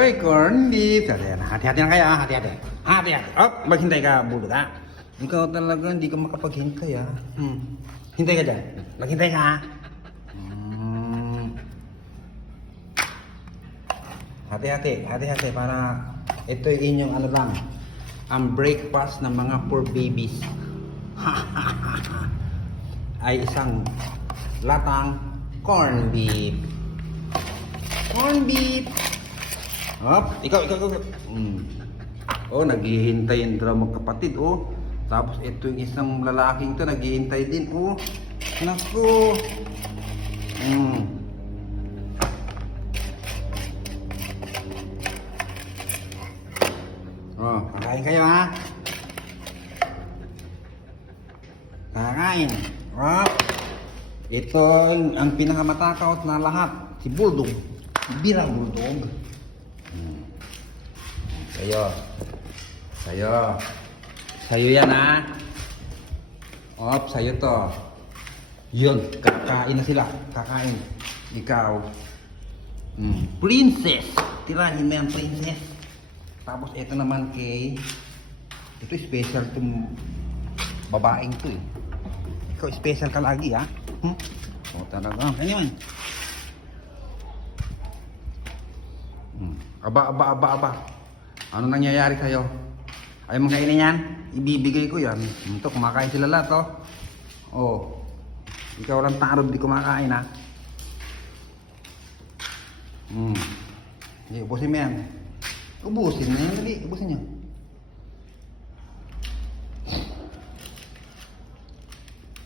Uy, corn beef. Hati-hati na kayo, hati-hati. Hati-hati. Oh, maghintay ka, bulot, ha? Ikaw talaga, hindi ka makapaghintay, ha? Hintay ka dyan. Maghintay ka, ha? Hati-hati para ito yung inyong ano lang, ang breakfast ng mga poor babies. Ay isang latang corn beef. Corn beef. Hop, ikaw. Oh, naghihintay yung dalawang magkapatid, oh. Tapos ito yung isang lalaking to, naghihintay din, oh. Naku. Oh, kakain kayo, ha? Kakain. Oh. Ito ang pinakamatakaw na lahat, si Bulldog. Birang Bulldog. Sayo yan, ha? Op, sayo to. Yun, kakain na sila. Kakain. Ikaw. Princess. Tirahin mo yan, princess. Tapos ito naman kay, ito special tong babaeng to, eh. Ikaw special ka lagi, ha? O talaga. Ano yun? Aba. Ano nangyayari sa'yo? Ayaw mong kainin yan? Ibibigay ko yan. Ito, kumakain sila lahat, oh. Oh. Ikaw lang tarod, di kumakain, ha? Ubusin mo yan. Ubusin mo yan, dali. Ubusin nyo.